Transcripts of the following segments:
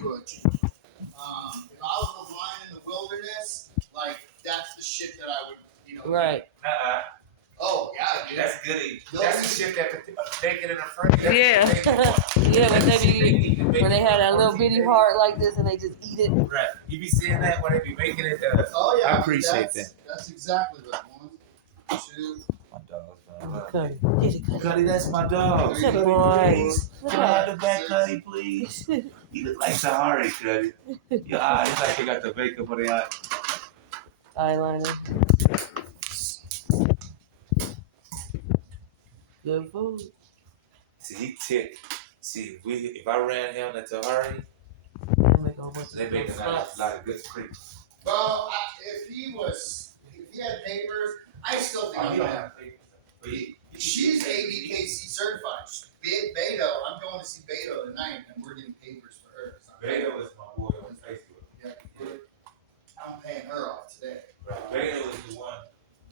you a. If I was a lion in the wilderness, like that's the shit that I would, Right. Oh yeah, dude. That's goody. No, That's the shit that make it in a freezer. Yeah. Yeah, but when they had that little bitty heart like this and they just eat it. Right. You be seeing that when they be making it. Oh yeah. I appreciate that. That's exactly what. 1, 2. My dog. Cuddy. Get it, Cuddy. Cuddy, that's my dog. Good Cuddy, boy. please. Can I have the back, Cuddy, please? You look like Sahari, Cuddy. Your eyes like they got the makeup on the eye. Eyeliner. Good food. See, he tick. See, if I ran him to Tahari, they make a lot of good creep. Well, if he had papers, I still think he don't have papers. She's ABKC certified. Beto, I'm going to see Beto tonight, and we're getting papers for her. Beto is my boy on Facebook. Yeah, I'm paying her off today. Right. Beto is the one.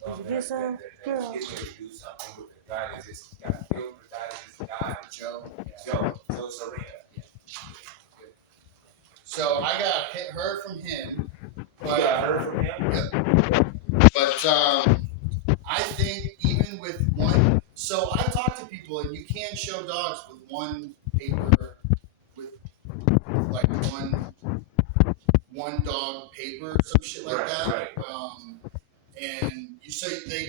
Did you get some? Girl. Get ready to do something with the guy that just got killed. The guy that just died. Joe. Joe Serena. Yeah. So I got her from him. But, you got her from him? Yep. But I think even with one, so I've talked to people, and you can show dogs with one paper, with like one dog paper, some shit like that. Right. And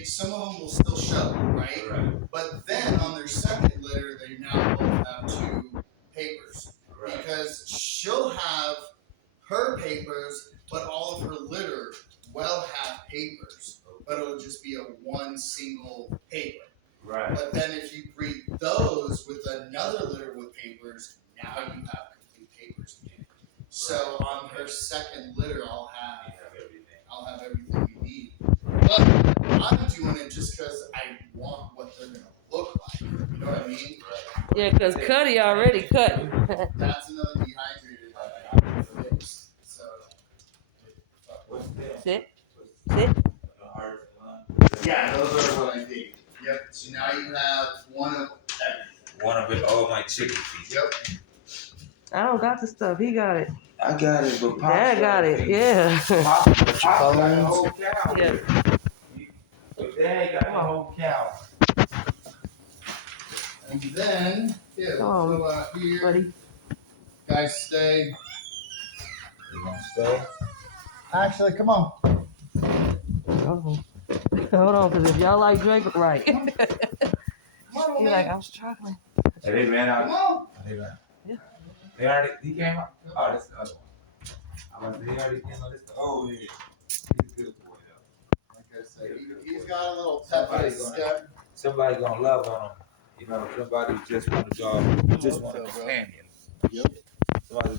some of them will still show, right? But then on their second litter, they now both have 2 papers, because she'll have her papers, but all of her litter will have papers, but it'll just be one single paper. Right. But then if you breed those with another litter with papers, now you have complete papers again. So on her second litter, I'll have everything we need. But I'm doing it just because I want what they're gonna look like. You know what I mean? Yeah, because Cuddy already cut. That's another dehydrated that I got to fix. So. Sit. Yeah, those are what I think. Yep. So now you have one of everything. One of it, all my chicken feet. Yep. I don't got the stuff. He got it. I got it, but Pop Dad got it. Yeah. Pop got the whole cow. Yeah. But Dad got the whole cow. And then, go out here. Buddy. Guys, stay. You gonna stay? Actually, come on. Uh-oh. Hold on, because if y'all like Drake, right. Come on, He's like, I'm struggling. Hey, they ran out. Come on. They ran. Yeah. They already, he came out? Oh, that's the other one. They already came out. Oh, yeah. He's a good boy, though. Like I said, he's got a little pep in his step. Somebody gonna love on him. Somebody just want a dog, just want a companion. Yep. Somebody